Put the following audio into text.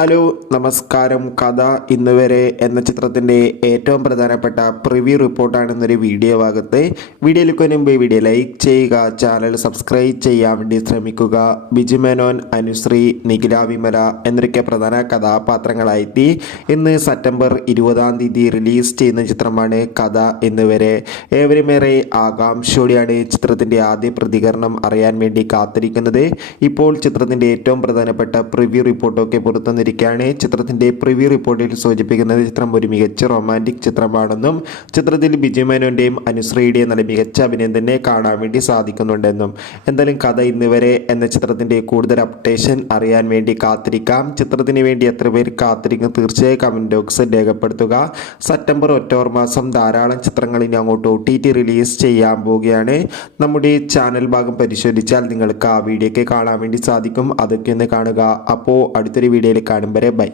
Hello നമസ്കാരം. കഥ ഇന്ന് വരെ എന്ന ചിത്രത്തിൻ്റെ ഏറ്റവും പ്രധാനപ്പെട്ട പ്രിവ്യൂ റിപ്പോർട്ടാണ് ഇന്നൊരു വീഡിയോ ഭാഗത്ത്. വീഡിയോയിലേക്ക് മുൻപ് വീഡിയോ ലൈക്ക് ചെയ്യുക, ചാനൽ സബ്സ്ക്രൈബ് ചെയ്യാൻ വേണ്ടി ശ്രമിക്കുക. ബിജു മേനോൻ, അനുശ്രീ, നിഖില വിമല എന്നൊക്കെ പ്രധാന കഥാപാത്രങ്ങളായെത്തി ഇന്ന് സെപ്റ്റംബർ 20 റിലീസ് ചെയ്യുന്ന ചിത്രമാണ് കഥ ഇന്ന് വരെ. ഏവരുമേറെ ആകാംക്ഷയോടെയാണ് ചിത്രത്തിൻ്റെ ആദ്യ പ്രതികരണം അറിയാൻ വേണ്ടി കാത്തിരിക്കുന്നത്. ഇപ്പോൾ ചിത്രത്തിൻ്റെ ഏറ്റവും പ്രധാനപ്പെട്ട പ്രിവ്യൂ റിപ്പോർട്ടൊക്കെ പുറത്തുനിന്ന് ചിത്രത്തിന്റെ പ്രിവ്യൂ റിപ്പോർട്ടിൽ സൂചിപ്പിക്കുന്നത് ചിത്രം ഒരു മികച്ച റൊമാൻറ്റിക് ചിത്രമാണെന്നും ചിത്രത്തിൽ ബിജു മേനോന്റെയും അനുശ്രീയുടെയും നല്ല മികച്ച അഭിനയം തന്നെ കാണാൻ വേണ്ടി സാധിക്കുന്നുണ്ടെന്നും. എന്തായാലും കഥ ഇന്ന് വരെ എന്ന ചിത്രത്തിന്റെ കൂടുതൽ അപ്ഡേഷൻ അറിയാൻ വേണ്ടി കാത്തിരിക്കാം. ചിത്രത്തിന് വേണ്ടി എത്ര പേർ കാത്തിരിക്കും തീർച്ചയായും കമന്റ് ബോക്സിൽ രേഖപ്പെടുത്തുക. സെപ്റ്റംബർ ഒക്ടോബർ മാസം ധാരാളം ചിത്രങ്ങൾ ഇനി അങ്ങോട്ട് OTT റിലീസ് ചെയ്യാൻ പോവുകയാണ്. നമ്മുടെ ചാനൽ ഭാഗം പരിശോധിച്ചാൽ നിങ്ങൾക്ക് ആ വീഡിയോ ഒക്കെ കാണാൻ വേണ്ടി സാധിക്കും. അതൊക്കെ ഒന്ന് കാണുക. അപ്പോൾ അടുത്തൊരു വീഡിയോയിൽ കാണും വരെ ബൈ.